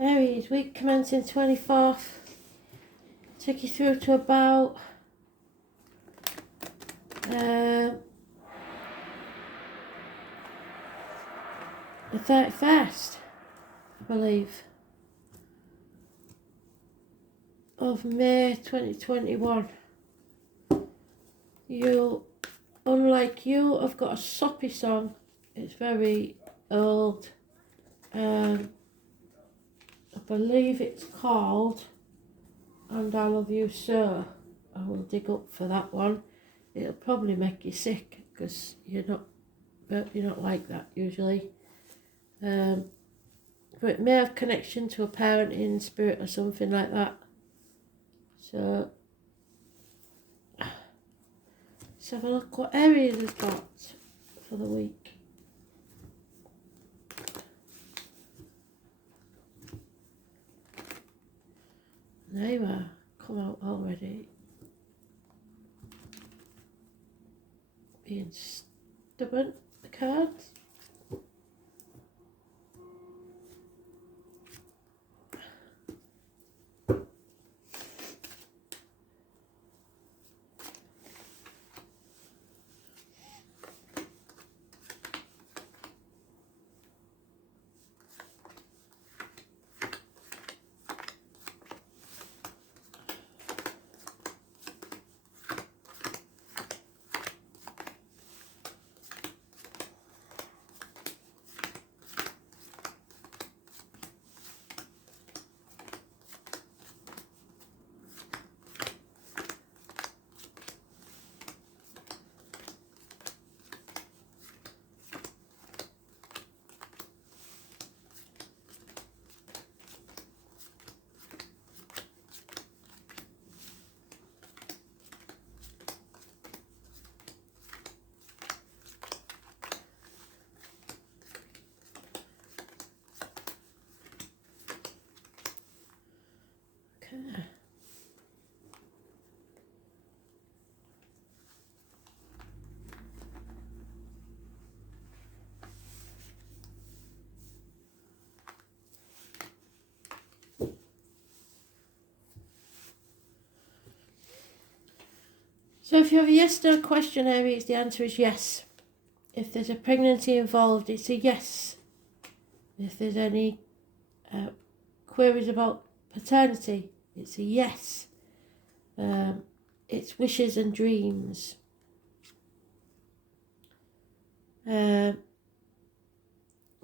Aries, week commencing 24th. Take you through to about the 31st, I believe, of May 2021. Unlike you, I've got a soppy song. It's very old. I believe it's called And I Love You So. I will dig up for that one. It'll probably make you sick because you're not like that usually. But it may have connection to a parent in spirit or something like that. So let's have a look what Aries has got for the week. There you are, come out already. Being stubborn, the cards. Okay. So if you have a yes or no question, Aries, the answer is yes. If there's a pregnancy involved, it's a yes. If there's any queries about paternity, it's a yes. It's wishes and dreams.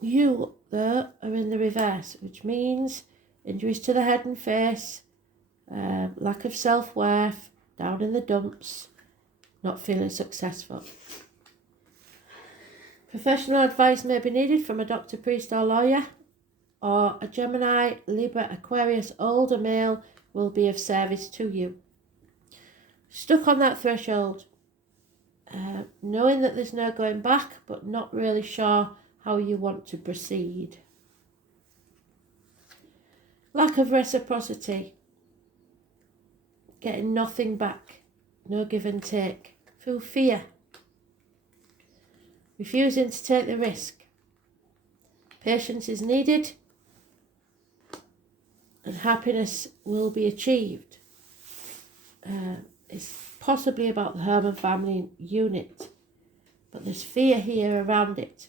You, though, are in the reverse, which means injuries to the head and face, lack of self-worth, down in the dumps, not feeling successful. Professional advice may be needed from a doctor, priest or lawyer, or a Gemini, Libra, Aquarius, older male will be of service to you. Stuck on that threshold, knowing that there's no going back, but not really sure how you want to proceed. Lack of reciprocity, getting nothing back, no give and take, through fear. Refusing to take the risk. Patience is needed and happiness will be achieved. It's possibly about the home and family unit, but there's fear here around it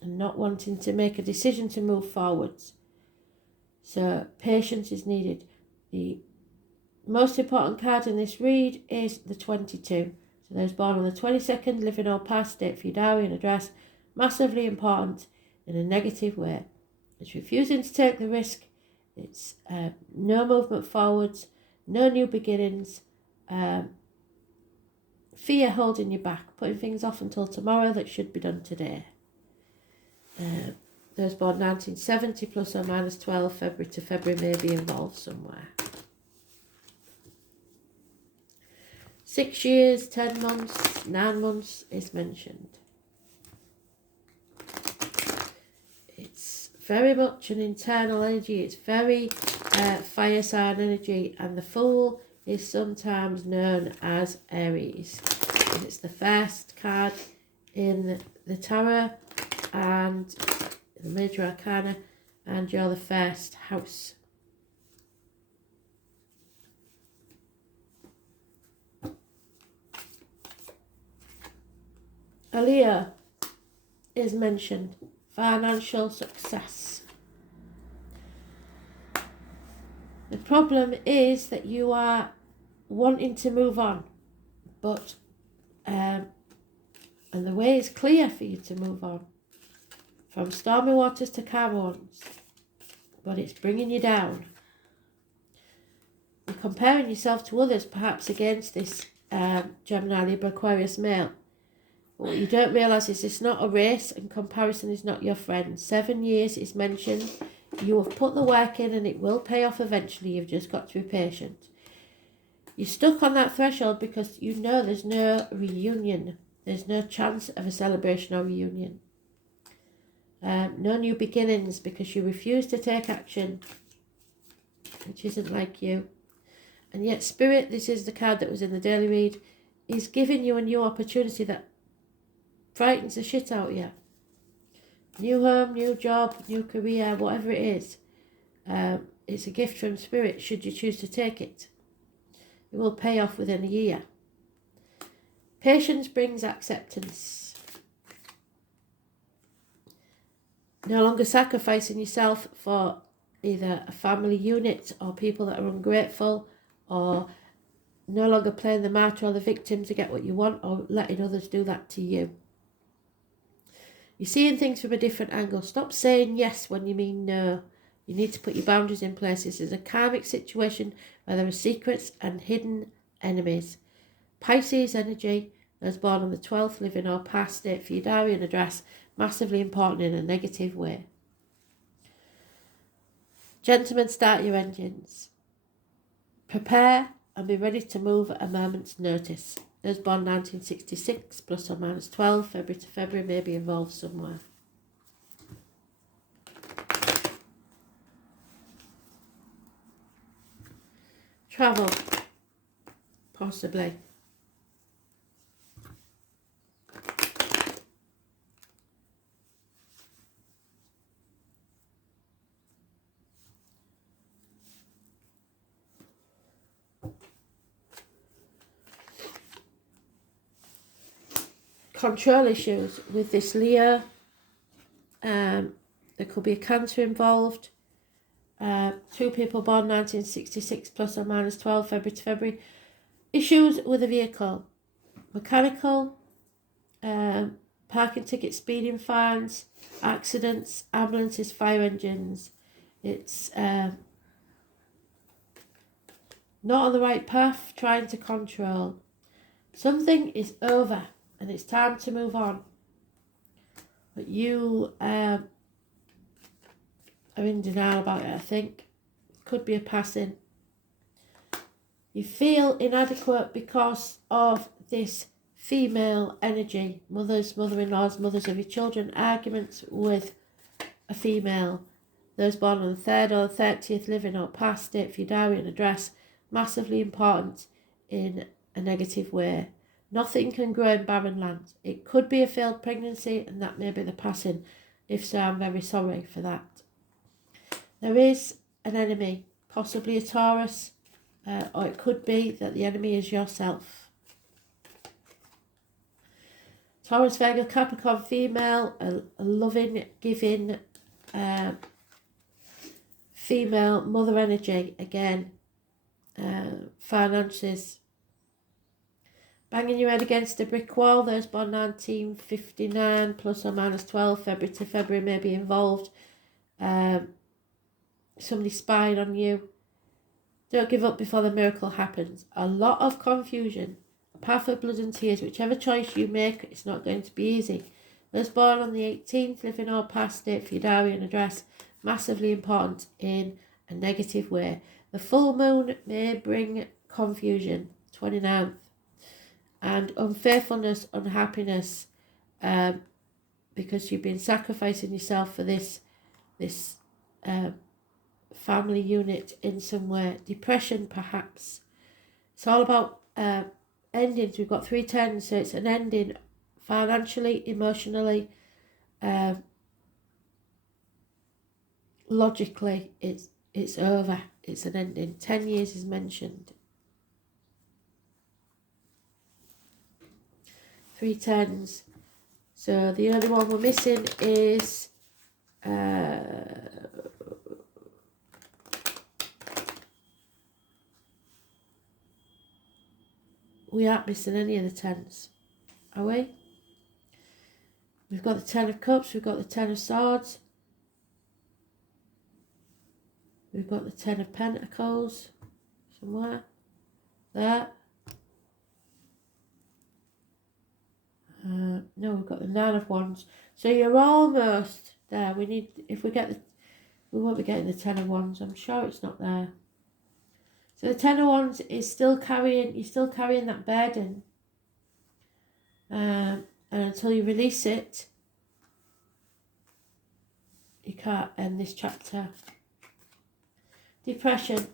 and not wanting to make a decision to move forwards. So patience is needed. The most important card in this read is the 22. So those born on the 22nd, living or past, date for your diary and address, massively important in a negative way. It's refusing to take the risk. It's no movement forwards, no new beginnings, fear holding you back, putting things off until tomorrow that should be done today. Those born 1970 plus or minus 12 February to February may be involved somewhere. 6 years, 10 months, 9 months is mentioned. It's very much an internal energy. It's very fire sign energy, and the Fool is sometimes known as Aries. It's the first card in the tarot and the major arcana, and you're the first house. A Leo is mentioned. Financial success. The problem is that you are wanting to move on, but and the way is clear for you to move on, from stormy waters to calm ones, but it's bringing you down. You're comparing yourself to others, perhaps against this Gemini, Libra, Aquarius male. But what you don't realise is it's not a race, and comparison is not your friend. 7 years is mentioned. You have put the work in and it will pay off eventually. You've just got to be patient. You're stuck on that threshold because you know there's no reunion. There's no chance of a celebration or reunion. No new beginnings because you refuse to take action, which isn't like you. And yet Spirit, this is the card that was in the daily read, is giving you a new opportunity that frightens the shit out of you. New home, new job, new career, whatever it is. It's a gift from Spirit should you choose to take it. It will pay off within a year. Patience brings acceptance. No longer sacrificing yourself for either a family unit or people that are ungrateful, or no longer playing the martyr or the victim to get what you want, or letting others do that to you. You're seeing things from a different angle. Stop saying yes when you mean no. You need to put your boundaries in place. This is a karmic situation where there are secrets and hidden enemies. Pisces energy, those born on the 12th, living or past date for your diary and address, massively important in a negative way. Gentlemen, start your engines. Prepare and be ready to move at a moment's notice. Those born 1966, plus or minus 12, February to February, may be involved somewhere. Travel, possibly. Control issues with this Leo. There could be a cancer involved. 2 people born 1966 plus or minus 12, February to February. Issues with a vehicle. Mechanical, parking tickets, speeding fines, accidents, ambulances, fire engines. It's not on the right path, trying to control. Something is over and it's time to move on. But you are in denial about it, I think. Could be a passing. You feel inadequate because of this female energy. Mothers, mother-in-laws, mothers of your children. Arguments with a female. Those born on the 3rd or the 30th, living or past date for your diary and address. Massively important in a negative way. Nothing can grow in barren land. It could be a failed pregnancy, and that may be the passing. If so, I'm very sorry for that. There is an enemy, possibly a Taurus, or it could be that the enemy is yourself. Taurus, Virgo, Capricorn, female, a loving, giving, female, mother energy, again, finances. Banging your head against a brick wall. Those born 1959 plus or minus 12, February to February, may be involved. Somebody spying on you. Don't give up before the miracle happens. A lot of confusion. A path of blood and tears. Whichever choice you make, it's not going to be easy. Those born on the 18th, living or past date for your diary and address. Massively important in a negative way. The full moon may bring confusion. 29th. And unfaithfulness, unhappiness, because you've been sacrificing yourself for this family unit in some way. Depression, perhaps. It's all about endings. We've got 3 tens, so it's an ending financially, emotionally. logically it's over. It's an ending. 10 years is mentioned. 3 tens. So the only one we're missing is we aren't missing any of the tens, are we? We've got the 10 of cups, we've got the 10 of swords, we've got the 10 of pentacles somewhere there. No, we've got the 9 of wands. So you're almost there. We need, if we get the, we won't be getting the 10 of wands. I'm sure it's not there. So the 10 of wands is still carrying, you're still carrying that burden. And until you release it, you can't end this chapter. Depression.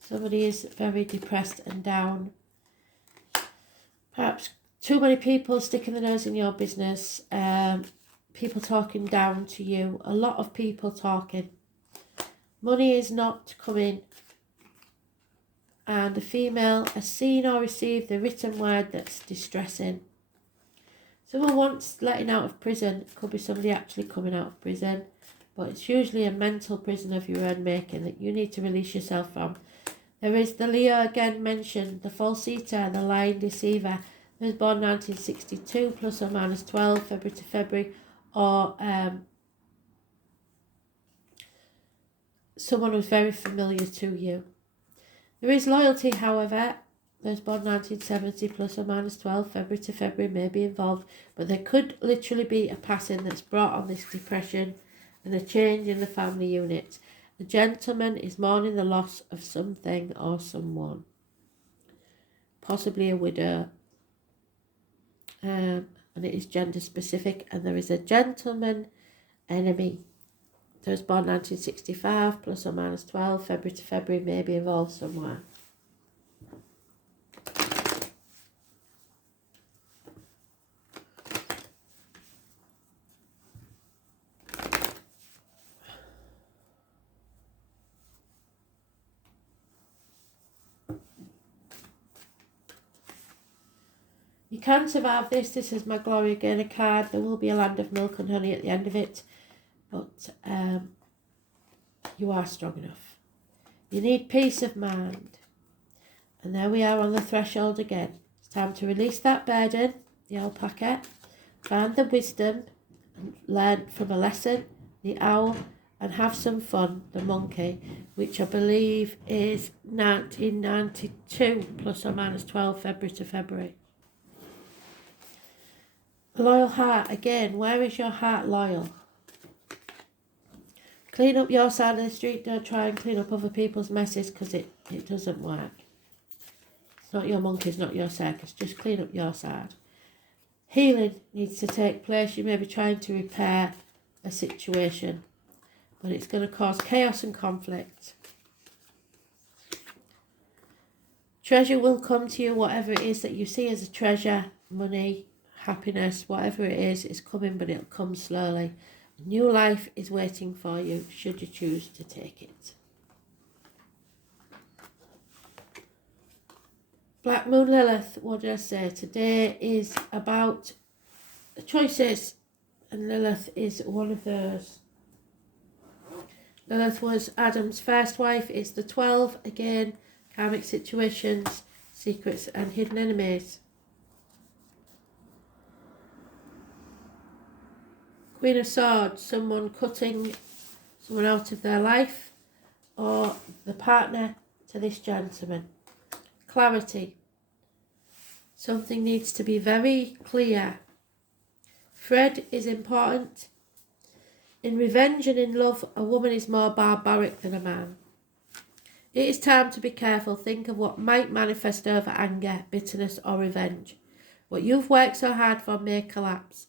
Somebody is very depressed and down. Perhaps too many people sticking their nose in your business. People talking down to you. A lot of people talking. Money is not coming. And the female has seen or received the written word that's distressing. Someone wants letting out of prison. It could be somebody actually coming out of prison. But it's usually a mental prison of your own making that you need to release yourself from. There is the Leo again mentioned, the false eater, the lying deceiver. He was born 1962, plus or minus 12, February to February. Or someone who's very familiar to you. There is loyalty, however. Those born 1970, plus or minus 12, February to February may be involved. But there could literally be a passing that's brought on this depression and a change in the family unit. The gentleman is mourning the loss of something or someone. Possibly a widow. And it is gender specific. And there is a gentleman enemy. Those born 1965, plus or minus 12, February to February may be involved somewhere. You can survive this. This is my Glory Gainer card. There will be a land of milk and honey at the end of it. But you are strong enough. You need peace of mind. And there we are on the threshold again. It's time to release that burden, the alpaca, find the wisdom and learn from a lesson, the owl, and have some fun, the monkey, which I believe is 1992, plus or minus 12, February to February. Loyal heart, again, where is your heart loyal? Clean up your side of the street. Don't try and clean up other people's messes because it doesn't work. It's not your monkeys, not your circus. Just clean up your side. Healing needs to take place. You may be trying to repair a situation, but it's going to cause chaos and conflict. Treasure will come to you, whatever it is that you see as a treasure, money, happiness, whatever it is coming, but it'll come slowly. A new life is waiting for you, should you choose to take it. Black Moon Lilith, what did I say? Today is about choices, and Lilith is one of those. Lilith was Adam's first wife. It's the 12, again, karmic situations, secrets and hidden enemies. Queen of Swords, someone cutting someone out of their life, or the partner to this gentleman. Clarity. Something needs to be very clear. Thread is important. In revenge and in love, a woman is more barbaric than a man. It is time to be careful. Think of what might manifest over anger, bitterness or revenge. What you've worked so hard for may collapse.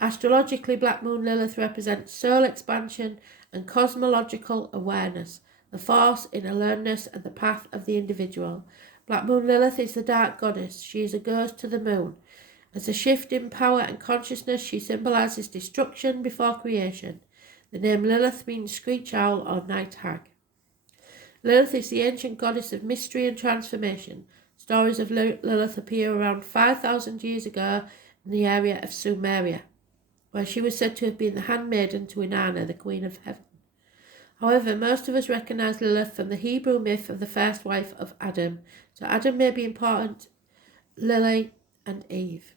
Astrologically, Black Moon Lilith represents soul expansion and cosmological awareness, the force in aloneness and the path of the individual. Black Moon Lilith is the dark goddess. She is a ghost to the moon. As a shift in power and consciousness, she symbolises destruction before creation. The name Lilith means screech owl or night hag. Lilith is the ancient goddess of mystery and transformation. Stories of Lilith appear around 5,000 years ago in the area of Sumeria, where she was said to have been the handmaiden to Inanna, the Queen of Heaven. However, most of us recognise Lilith from the Hebrew myth of the first wife of Adam, so Adam may be important, Lily and Eve.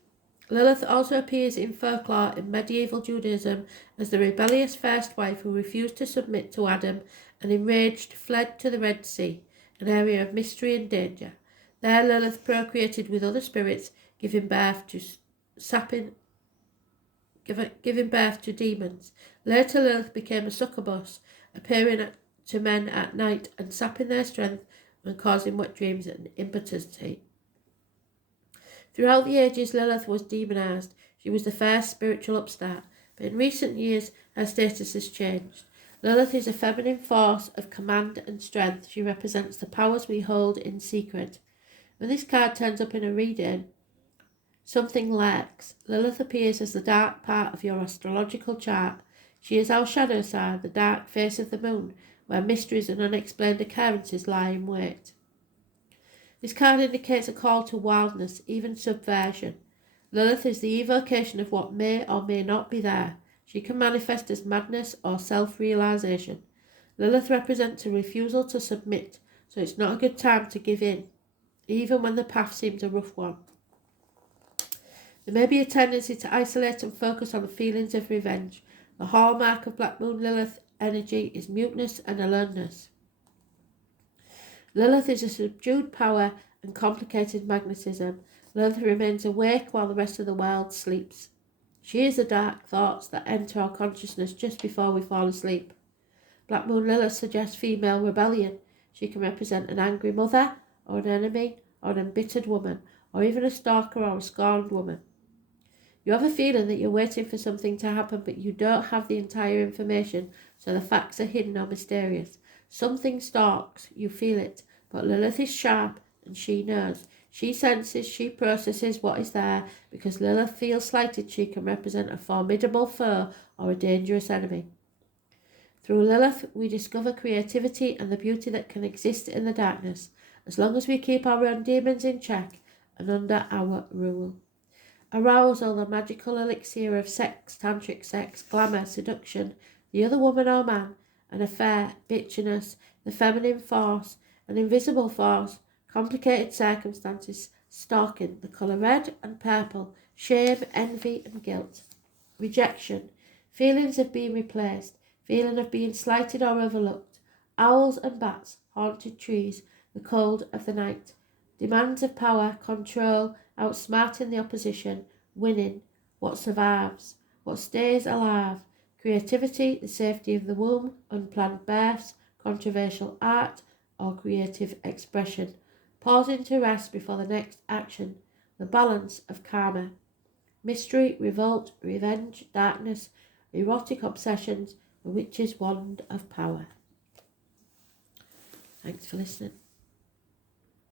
Lilith also appears in folklore in medieval Judaism as the rebellious first wife who refused to submit to Adam and enraged fled to the Red Sea, an area of mystery and danger. There Lilith procreated with other spirits, giving birth to demons. Later Lilith became a succubus, appearing to men at night and sapping their strength and causing wet dreams and impotency. Throughout the ages, Lilith was demonized. She was the first spiritual upstart, but in recent years, her status has changed. Lilith is a feminine force of command and strength. She represents the powers we hold in secret. When this card turns up in a reading, something lurks. Lilith appears as the dark part of your astrological chart. She is our shadow side, the dark face of the moon, where mysteries and unexplained occurrences lie in wait. This card indicates a call to wildness, even subversion. Lilith is the evocation of what may or may not be there. She can manifest as madness or self-realization. Lilith represents a refusal to submit, so it's not a good time to give in, even when the path seems a rough one. There may be a tendency to isolate and focus on the feelings of revenge. The hallmark of Black Moon Lilith energy is muteness and aloneness. Lilith is a subdued power and complicated magnetism. Lilith remains awake while the rest of the world sleeps. She is the dark thoughts that enter our consciousness just before we fall asleep. Black Moon Lilith suggests female rebellion. She can represent an angry mother, or an enemy, or an embittered woman, or even a stalker or a scorned woman. You have a feeling that you're waiting for something to happen, but you don't have the entire information, so the facts are hidden or mysterious. Something stalks, you feel it, but Lilith is sharp and she knows. She senses, she processes what is there. Because Lilith feels slighted, she can represent a formidable foe or a dangerous enemy. Through Lilith, we discover creativity and the beauty that can exist in the darkness, as long as we keep our own demons in check and under our rule. Arousal, the magical elixir of sex, tantric sex, glamour, seduction, the other woman or man, an affair, bitchiness, the feminine force, an invisible force, complicated circumstances, stalking, the colour red and purple, shame, envy and guilt, rejection, feelings of being replaced, feeling of being slighted or overlooked, owls and bats, haunted trees, the cold of the night, demands of power, control, outsmarting the opposition, winning, what survives, what stays alive, creativity, the safety of the womb, unplanned births, controversial art or creative expression, pausing to rest before the next action, the balance of karma, mystery, revolt, revenge, darkness, erotic obsessions, the witch's wand of power. Thanks for listening.